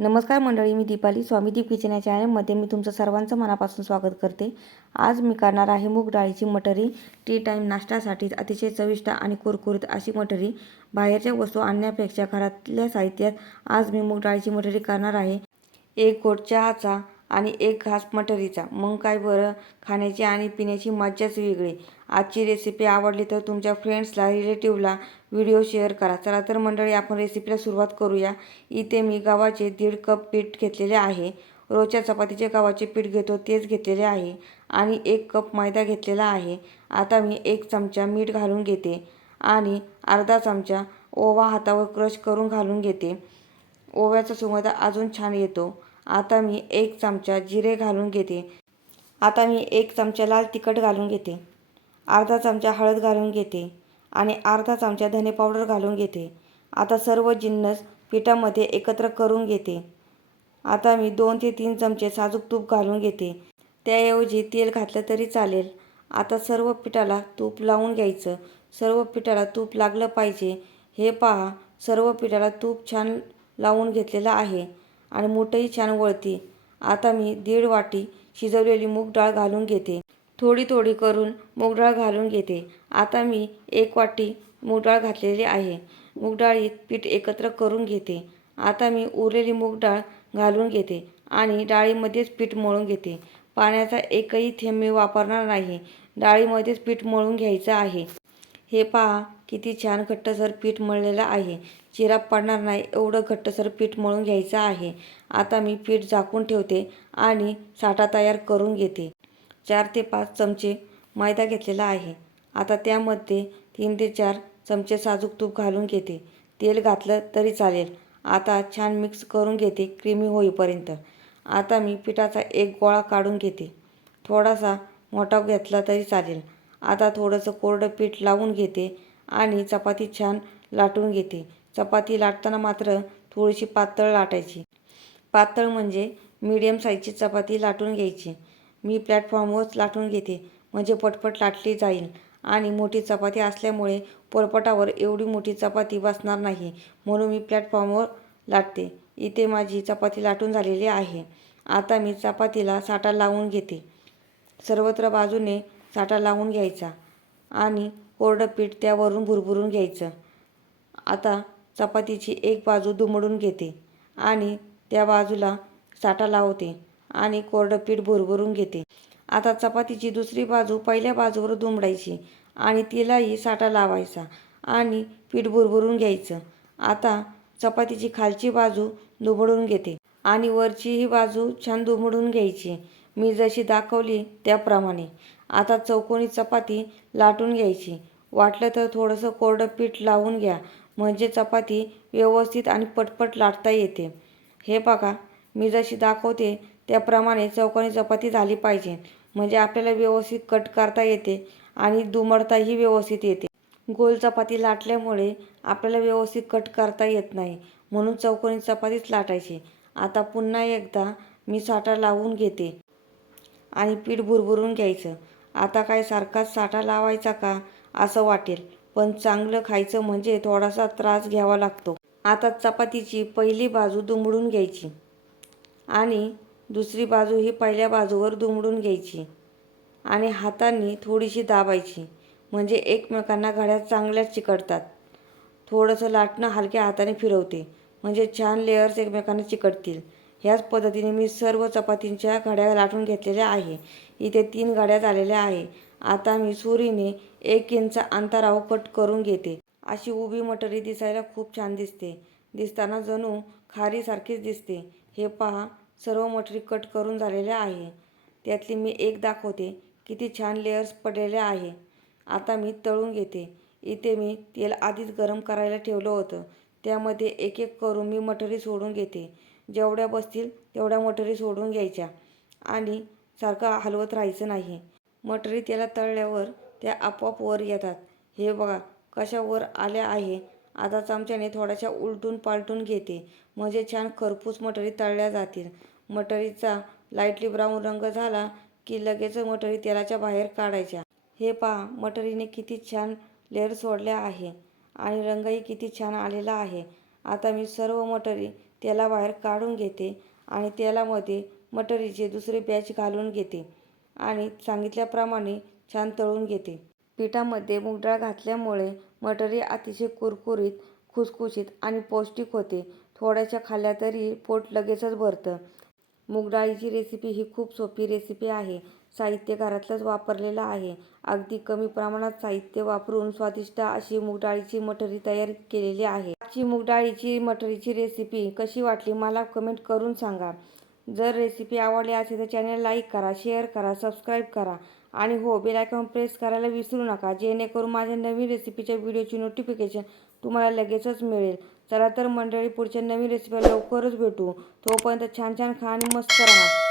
नमस्कार मंडळी मी दीपाली. स्वामीदीप किचन या चॅनलमध्ये मी तुमचं सर्वांचं मनापासून स्वागत करते. आज मी करणार आहे मूग डाळीची मटरी. टी टाईम नाश्त्यासाठी अतिशय चविष्ट आणि कुरकुरीत अशी मटरी. बाहेरच्या वस्तू आणण्यापेक्षा घरातल्या साहित्यात आज मी मूग डाळीची मटरी करणार आहे. एक गोट चहाचा आणि एक घास मटरीचा. मग काय बरं? खाण्याची आणि पिण्याची मज्जाच वेगळी. आजची रेसिपी आवडली तर तुमच्या फ्रेंड्सला रिलेटिव्हला व्हिडिओ शेअर करा. चला तर मंडळी आपण रेसिपीला सुरुवात करूया. इथे मी गव्हाचे दीड कप पीठ घेतलेले आहे. रोजच्या चपातीचे गव्हाचे पीठ घेतो तेच घेतलेले आहे. आणि एक कप मैदा घेतलेला आहे. आता मी एक चमचा मीठ घालून घेते आणि अर्धा चमचा ओवा हातावर क्रश करून घालून घेते. ओव्याचा सुगंध अजून छान येतो. आता मी एक चमचा जिरे घालून घेते. आता मी एक चमचा लाल तिखट घालून घेते. अर्धा चमचा हळद घालून घेते आणि अर्धा चमचा धने पावडर घालून घेते. आता सर्व जिन्नस पिठामध्ये एकत्र करून घेते. आता मी दोन ते तीन चमचे साजूक तूप घालून घेते. त्याऐवजी तेल घातलं तरी चालेल. आता सर्व पिठाला तूप लावून घ्यायचं. सर्व पिठाला तूप लागलं पाहिजे. हे पहा सर्व पिठाला तूप छान लावून घेतलेलं आहे. आणि मोठंही छान वळती. आता मी दीड वाटी शिजवलेली मूग डाळ घालून घेते. थोडी थोडी करून मूग डाळ घालून घेते. आता मी एक वाटी मूग डाळ घातलेली आहे. मूग डाळीत पीठ एकत्र करून घेते. आता मी उरलेली मूग डाळ घालून घेते आणि डाळीमध्येच पीठ मळून घेते. पाण्याचा एकही थेंब मी वापरणार नाही. डाळीमध्येच पीठ मळून घ्यायचं आहे. हे पहा किती छान घट्टसर पीठ मळलेलं आहे. चिरा पडणार नाही एवढं घट्टसर पीठ मळून घ्यायचं आहे. आता मी पीठ झाकून ठेवते आणि साठा तयार करून घेते. चार ते पाच चमचे मैदा घेतलेला आहे. आता त्यामध्ये तीन ते चार चमचे साजूक तूप घालून घेते. तेल घातलं तरी चालेल. आता छान मिक्स करून घेते क्रीमी होईपर्यंत. आता मी पिठाचा एक गोळा काढून घेते. थोडासा मोठा घेतला तरी चालेल. आता थोडंसं कोरडं पीठ लावून घेते आणि चपाती छान लाटून घेते. चपाती लाटताना मात्र थोडीशी पातळ लाटायची. पातळ म्हणजे मीडियम साईजची चपाती लाटून घ्यायची. मी प्लॅटफॉर्मवरच लाटून घेते. म्हणजे पटपट लाटली जाईल. आणि मोठी चपाती असल्यामुळे पोरपटावर एवढी मोठी चपाती बसणार नाही. म्हणून मी प्लॅटफॉर्मवर लाटते. इथे माझी चपाती लाटून झालेली आहे. आता मी चपातीला साठा लावून घेते. सर्वत्र बाजूने साठा लावून घ्यायचा आणि कोरडं पीठ त्यावरून भुरभुरून घ्यायचं. आता चपातीची एक बाजू दुमडून घेते आणि त्या बाजूला साठा लावते आणि कोरडं पीठ भुरभुरून घेते. आता चपातीची दुसरी बाजू पहिल्या बाजूवर दुमडायची आणि तिलाही साठा लावायचा आणि पीठ भुरभुरून घ्यायचं. आता चपातीची खालची बाजू दुमडून घेते आणि वरची ही बाजू छान दुमडून घ्यायची. मी जशी दाखवली त्याप्रमाणे. आता चौकोनी चपाती लाटून घ्यायची. वाटलं तर थोडंसं कोरडं पीठ लावून घ्या. म्हणजे चपाती व्यवस्थित आणि पटपट लाटता येते. हे बघा मी जशी दाखवते त्याप्रमाणे चौकोनी चपाती झाली पाहिजे. म्हणजे आपल्याला व्यवस्थित कट करता येते आणि दुमडताही व्यवस्थित येते. गोल चपाती लाटल्यामुळे आपल्याला व्यवस्थित कट करता येत नाही. म्हणून चौकोनी चपातीच लाटायची. आता पुन्हा एकदा मी साठा लावून घेते आणि पीठ भुरभुरून घ्यायचं. आता काय सारखाच साठा लावायचा का? असं वाटेल. पण चांगलं खायचं म्हणजे थोडासा त्रास घ्यावा लागतो. आता चपातीची पहिली बाजू दुमडून घ्यायची. आणि दुसरी बाजू ही पहिल्या बाजूवर दुमडून घ्यायची. आणि हातांनी थोडीशी दाबायची. म्हणजे एकमेकांना घड्या चांगल्याच चिकटतात. थोडंसं लाटणं हलक्या हाताने फिरवते. म्हणजे छान लेअर्स एकमेकांना चिकटतील. ह्याच पद्धतीने मी सर्व चपातींच्या घड्या लाटून घेतलेल्या आहे. इथे तीन घड्या झालेल्या आहे. आता मी सुरीने एक इंच अंतरावर कट करून घेते. अशी उभी मटरी दिसायला खूप छान दिसते. दिसताना जणू खारीसारखीच दिसते. हे पहा सर्व मटरी कट करून झालेल्या आहे. त्यातली मी एक दाखवते किती छान लेअर्स पडलेले आहे. आता मी तळून घेते. इथे मी तेल आधीच गरम करायला ठेवलं होतं. त्यामध्ये एक एक करून मी मटरी सोडून घेते. जेवढ्या बसतील तेवढ्या मटरी सोडून घ्यायच्या. आणि सारखं हलवत राहायचं नाही. मटरी त्याला तळल्यावर त्या आपोआप वर येतात. हे बघा कशा वर आल्या आहे. आता चमच्याने थोड्याशा उलटून पालटून घेते. म्हणजे छान खरपूस मटरी तळल्या जातील. मटरीचा लाईटली ब्राऊन रंग झाला की लगेच मटरी तेलाच्या बाहेर काढायच्या. हे पहा मटरीने किती छान लेअर सोडल्या आहे. आणि रंगही किती छान आलेला आहे. आता मी सर्व मटरी त्याला बाहेर काढून घेते आणि तेलामध्ये मटरीचे दुसरे बॅच घालून घेते आणि सांगितल्याप्रमाणे छान तळून घेते. पिठामध्ये मूगडाळ घातल्यामुळे मटरी अतिशय कुरकुरीत खुसखुशीत आणि पौष्टिक होते. थोड्याशा खाल्ल्या तरी पोट लगेचच भरतं. मूगडाळीची रेसिपी ही खूप सोपी रेसिपी आहे. साहित्यघारातलंच वापरलेलं आहे. अगदी कमी प्रमाणात साहित्य वापरून स्वादिष्ट अशी मूगडाळीची मठरी तयार केलेली आहे. आजची मूगडाळीची मठरीची रेसिपी कशी वाटली मला कमेंट करून सांगा. जर रेसिपी आवडली असेल तर चॅनल लाईक करा शेअर करा सबस्क्राईब करा. आणि हो बेल आयकॉन प्रेस करायला विसरू नका जेणेकरून माझ्या नवीन रेसिपीच्या व्हिडिओची नोटिफिकेशन तुम्हाला लगेचच मिळेल. चला तर मंडळी पुढच्या नवीन रेसिपीला लवकरच भेटू. तोपर्यंत छान छान खा आणि मस्त राहा.